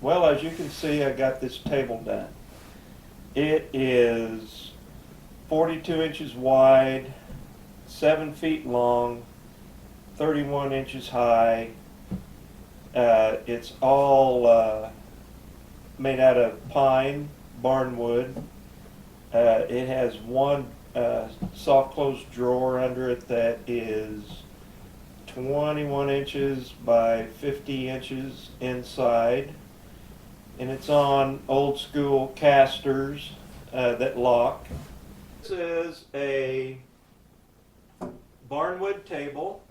Well, as you can see, I got this table done. It is 42 inches wide, 7 feet long, 31 inches high. It's all made out of pine, Barnwood. It has one soft close drawer under it that is 21 inches by 50 inches inside. And it's on old school casters that lock. This is a Barnwood table.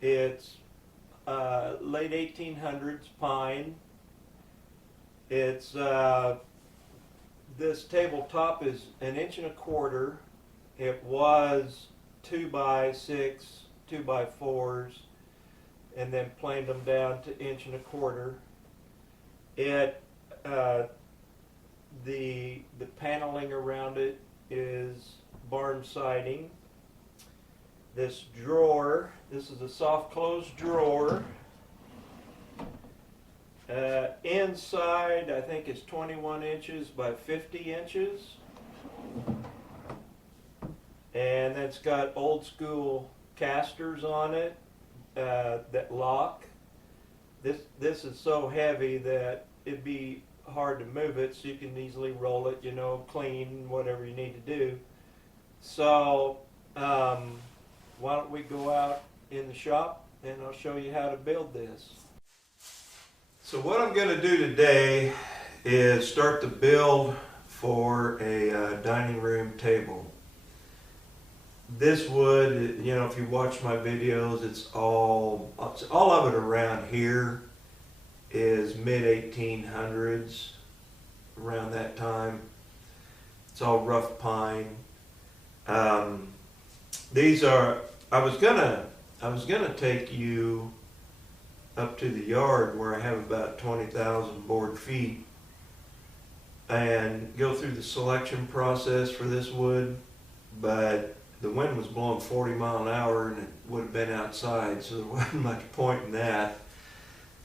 It's late 1800s pine. It's this tabletop is 1.25 inches. It was 2 by 6, 2 by 4s, and then planed them down to 1.25 inches. It the paneling around it is barn siding. This drawer, this is a soft close drawer. Inside, I think it's 21 inches by 50 inches. And it's got old school casters on it that lock. This is so heavy that it'd be hard to move it, so you can easily roll it, clean, whatever you need to do. So why don't we go out in the shop and I'll show you how to build this. So what I'm going to do today is start the build for a dining room table. This wood, if you watch my videos, it's all of it around here is mid-1800s, around that time. It's all rough pine. These are, I was gonna take you up to the yard where I have about 20,000 board feet and go through the selection process for this wood, but the wind was blowing 40 miles an hour and it would have been outside, so there wasn't much point in that.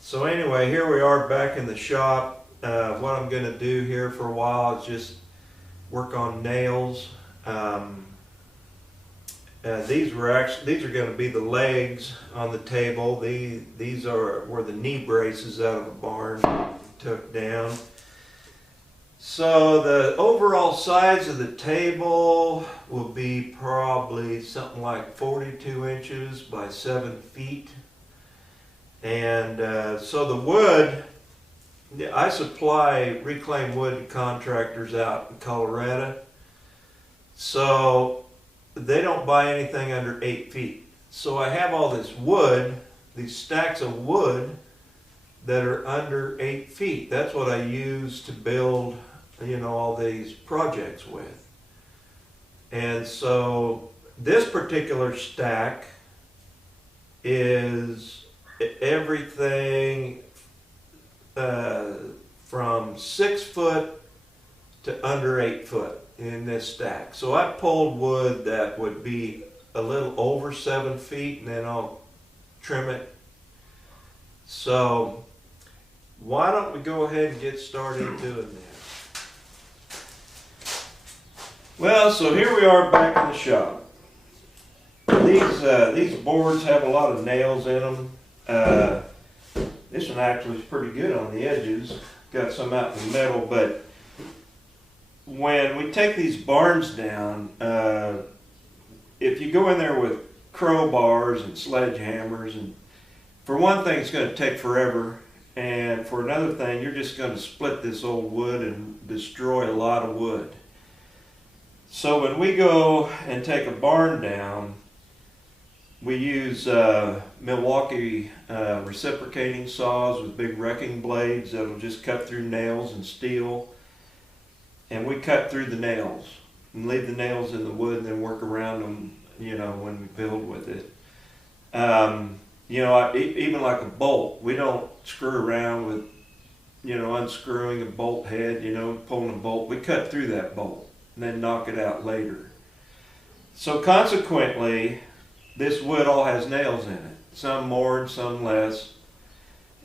So anyway, here we are back in the shop. What I'm going to do here for a while is just work on nails. These are going to be the legs on the table. These were the knee braces out of the barn took down. So the overall size of the table will be probably something like 42 inches by 7 feet. And so the wood, I supply reclaimed wood to contractors out in Colorado. So they don't buy anything under 8 feet. So I have all this wood, these stacks of wood that are under 8 feet. That's what I use to build, all these projects with. And so this particular stack is everything from 6 foot to under 8 foot in this stack. So I pulled wood that would be a little over 7 feet, and then I'll trim it. So why don't we go ahead and get started doing this? Well, so here we are back in the shop. These boards have a lot of nails in them. This one actually is pretty good on the edges. Got some out in the middle, but when we take these barns down, if you go in there with crowbars and sledgehammers, and for one thing, it's going to take forever, and for another thing, you're just going to split this old wood and destroy a lot of wood. So when we go and take a barn down, we use Milwaukee reciprocating saws with big wrecking blades that'll just cut through nails and steel. And we cut through the nails and leave the nails in the wood and then work around them, when we build with it. Even like a bolt, we don't screw around with, unscrewing a bolt head, pulling a bolt. We cut through that bolt and then knock it out later. So consequently, this wood all has nails in it, some more and some less.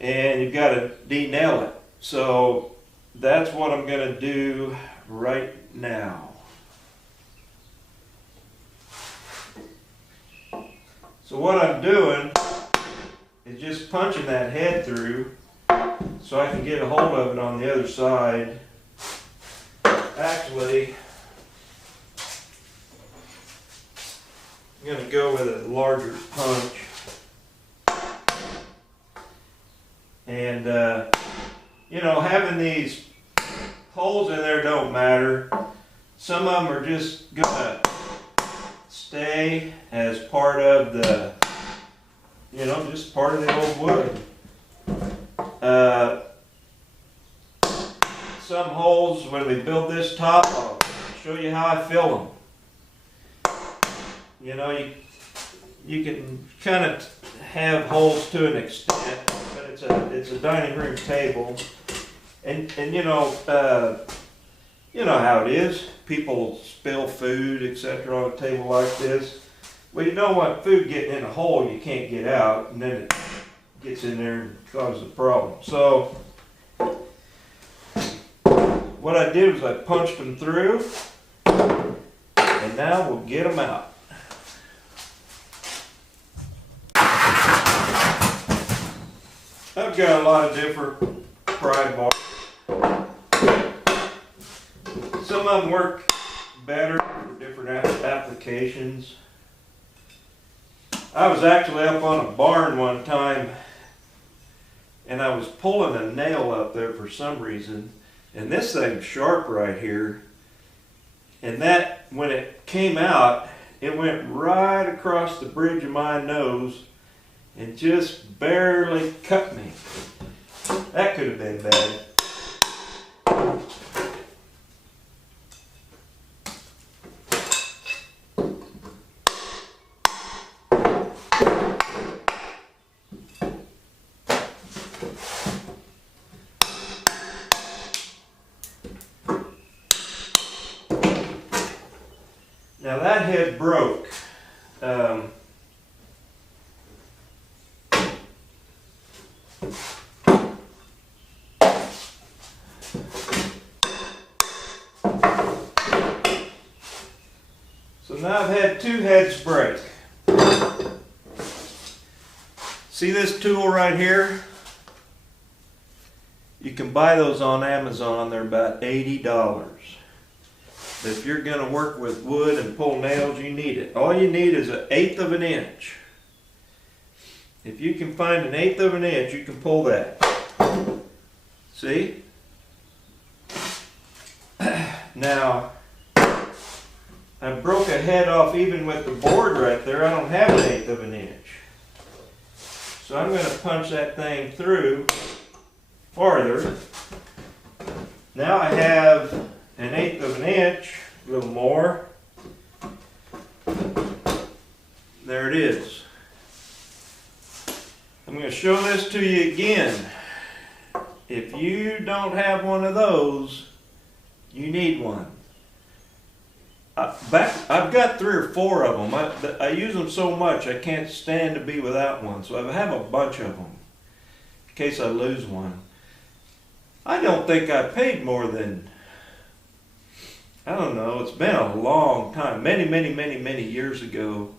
and you've got to de-nail it. So that's what I'm going to do right now. So what I'm doing is just punching that head through so I can get a hold of it on the other side. Actually, I'm going to go with a larger punch. And, you know, having these holes in there don't matter. Some of them are just going to stay as part of the, you know, just part of the old wood. Some holes, when we build this top, I'll show you how I fill them. You know, you can kind of have holes to an extent, but it's a dining room table, and you know how it is. People spill food, etc., on a table like this. Well, you don't want food getting in a hole you can't get out, and then it gets in there and causes a problem. So what I did was I punched them through, and now we'll get them out. I've got a lot of different pry bars. Some of them work better for different applications. I was actually up on a barn one time, and I was pulling a nail up there for some reason, and this thing's sharp right here, and that, when it came out, it went right across the bridge of my nose and just barely cut me. That could have been bad. Now that head broke. So now I've had two heads break. See this tool right here? You can buy those on Amazon. They're about $80. If you're going to work with wood and pull nails, you need it. All you need is 1/8 of an inch. If you can find 1/8 of an inch, you can pull that. See? Now, I broke a head off even with the board right there. I don't have 1/8 of an inch. So I'm going to punch that thing through farther. Now I have 1/8 of an inch, a little more. There it is. I'm going to show this to you again. If you don't have one of those, you need one. I've got 3 or 4 of them. I use them so much I can't stand to be without one. So I have a bunch of them in case I lose one. I don't think I paid more than, I don't know, it's been a long time. Many years ago.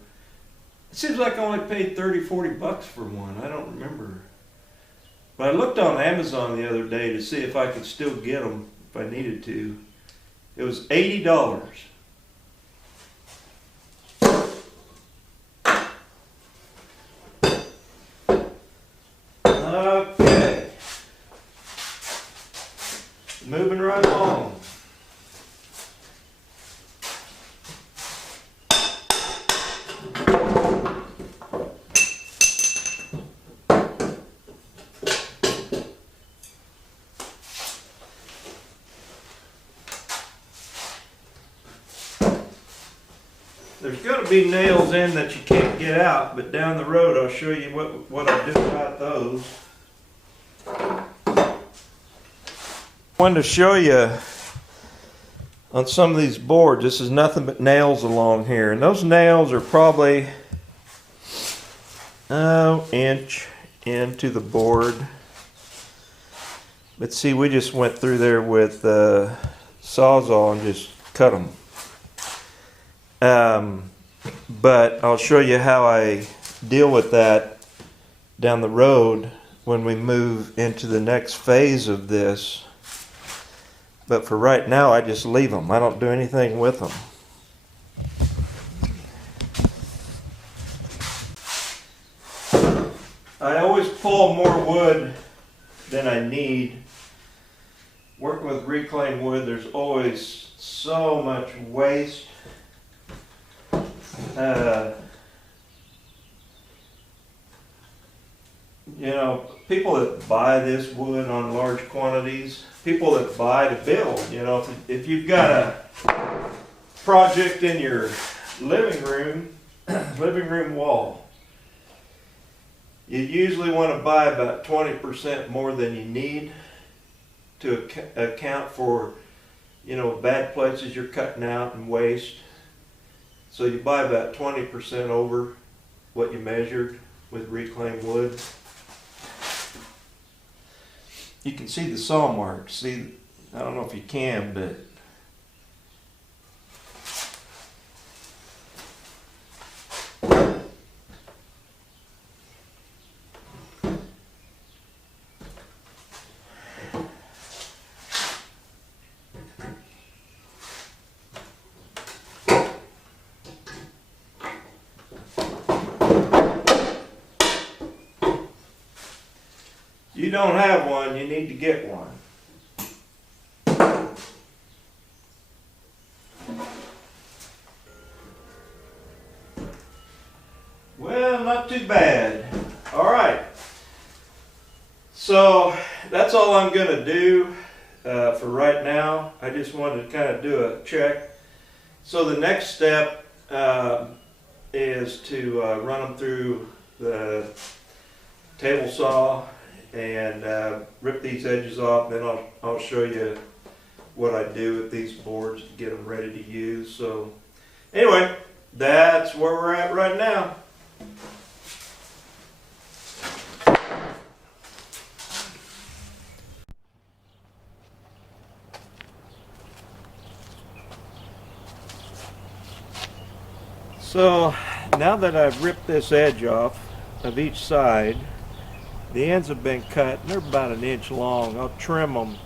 It seems like I only paid 30, 40 bucks for one. I don't remember. But I looked on Amazon the other day to see if I could still get them if I needed to. It was $80. Okay. Moving right along. There's going to be nails in that you can't get out, but down the road I'll show you what I do about those. I wanted to show you on some of these boards, this is nothing but nails along here, and those nails are probably an inch into the board. But see, we just went through there with Sawzall and just cut them. But I'll show you how I deal with that down the road when we move into the next phase of this. But for right now, I just leave them. I don't do anything with them. I always pull more wood than I need. Working with reclaimed wood, there's always so much waste. You know, people that buy this wood on large quantities, people that buy to build, you know, if you've got a project in your living room wall, you usually want to buy about 20% more than you need to account for, you know, bad places you're cutting out and waste. So you buy about 20% over what you measured with reclaimed wood. You can see the saw marks. See, I don't know if you can, but you don't have one, you need to get one. Well, not too bad. All right. So that's all I'm going to do for right now. I just wanted to kind of do a check. So the next step is to run them through the table saw and rip these edges off. Then I'll show you what I do with these boards to get them ready to use. So anyway, that's where we're at right now. So now that I've ripped this edge off of each side, the ends have been cut and they're about 1 inch long. I'll trim them.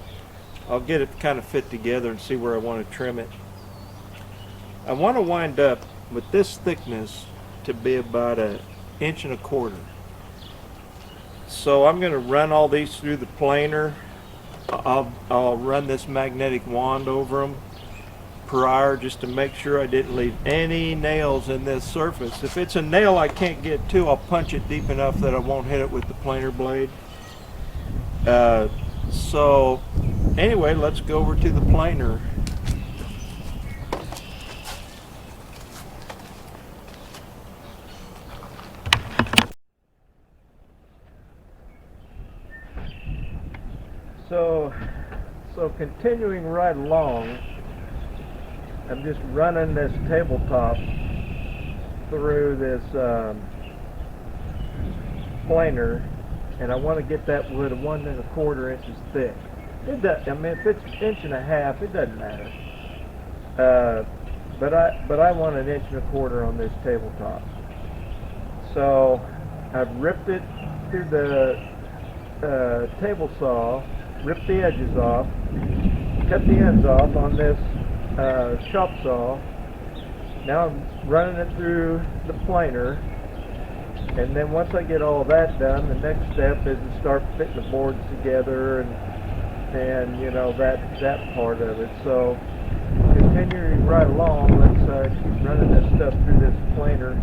I'll get it kind of fit together and see where I want to trim it. I want to wind up with this thickness to be about 1.25 inches. So I'm going to run all these through the planer. I'll run this magnetic wand over them prior just to make sure I didn't leave any nails in this surface. If it's a nail I can't get to, I'll punch it deep enough that I won't hit it with the planer blade. So anyway, let's go over to the planer. So continuing right along, I'm just running this tabletop through this planer, and I want to get that wood 1.25 inches thick. I mean, if it's 1.5 inches, it doesn't matter. But I want 1.25 inches on this tabletop. So I've ripped it through the table saw, ripped the edges off, cut the ends off on this chop saw. Now I'm running it through the planer, and then once I get all that done, the next step is to start fitting the boards together and you know that part of it. So continuing right along, let's keep running this stuff through this planer.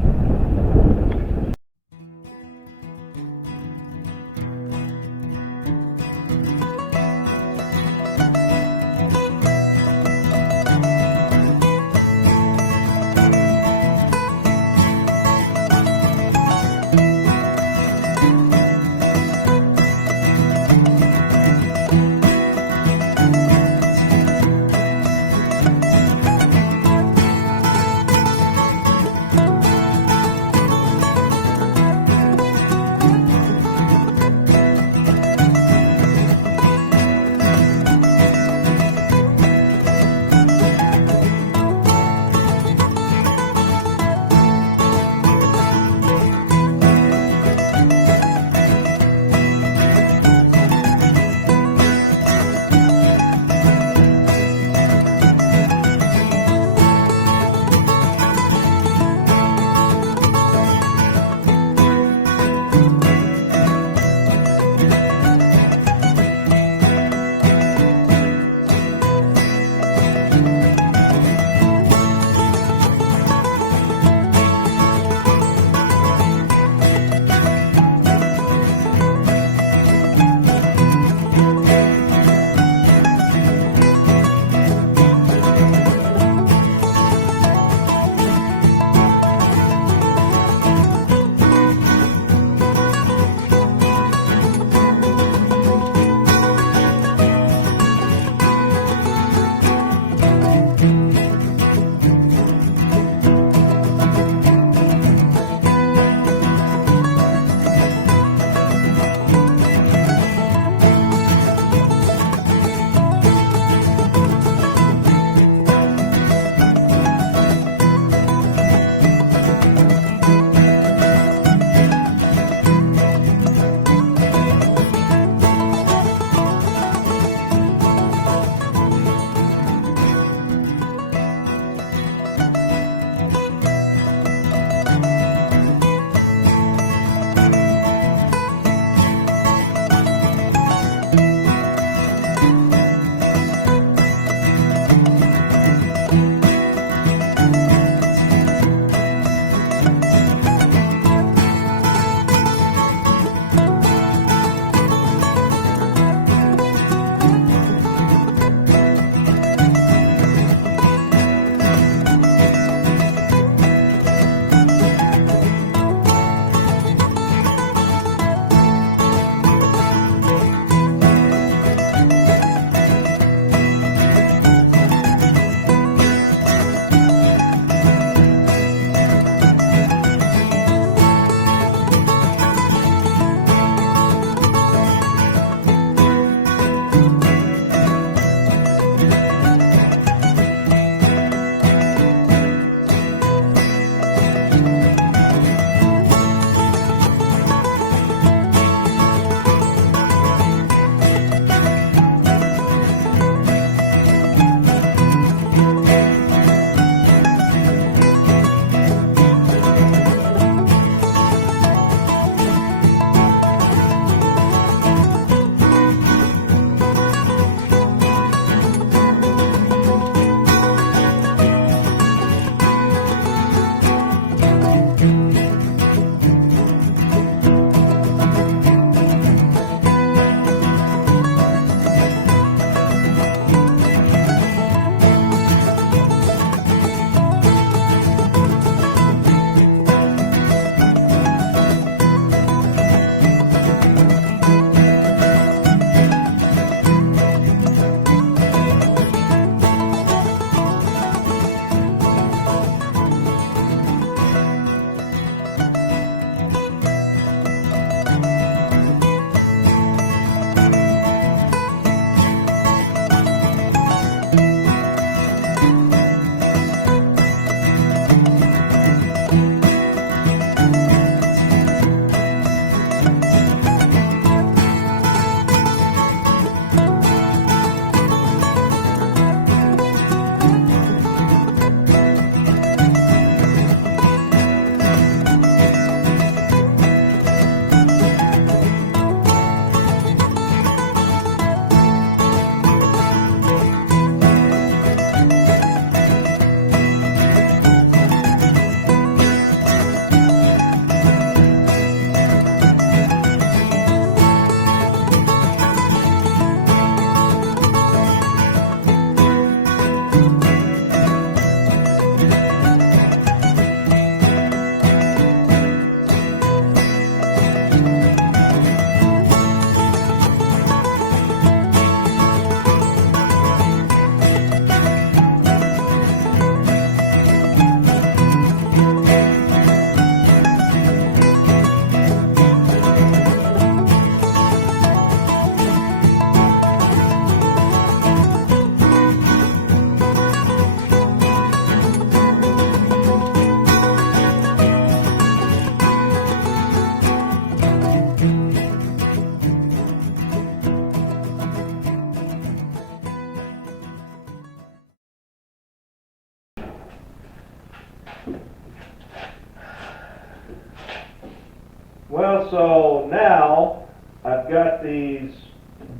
Well, so now I've got these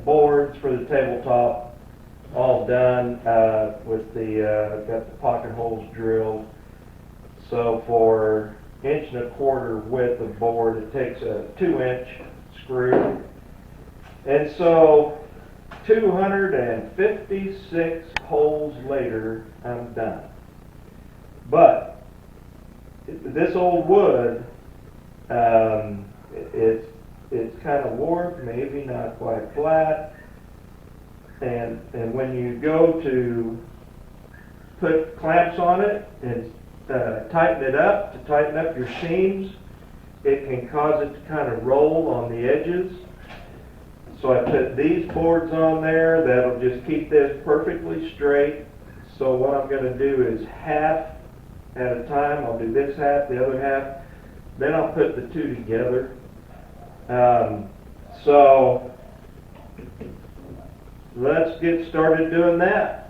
boards for the tabletop all done with the got the pocket holes drilled. So for 1.25 inch width of board, it takes a 2-inch screw, and so 256 holes later, I'm done. But this old wood, it's kind of warped, maybe not quite flat, and when you go to put clamps on it and tighten it up to tighten up your seams, it can cause it to kind of roll on the edges. So I put these boards on there that'll just keep this perfectly straight. So what I'm going to do is half at a time. I'll do this half, the other half, then I'll put the two together. So let's get started doing that.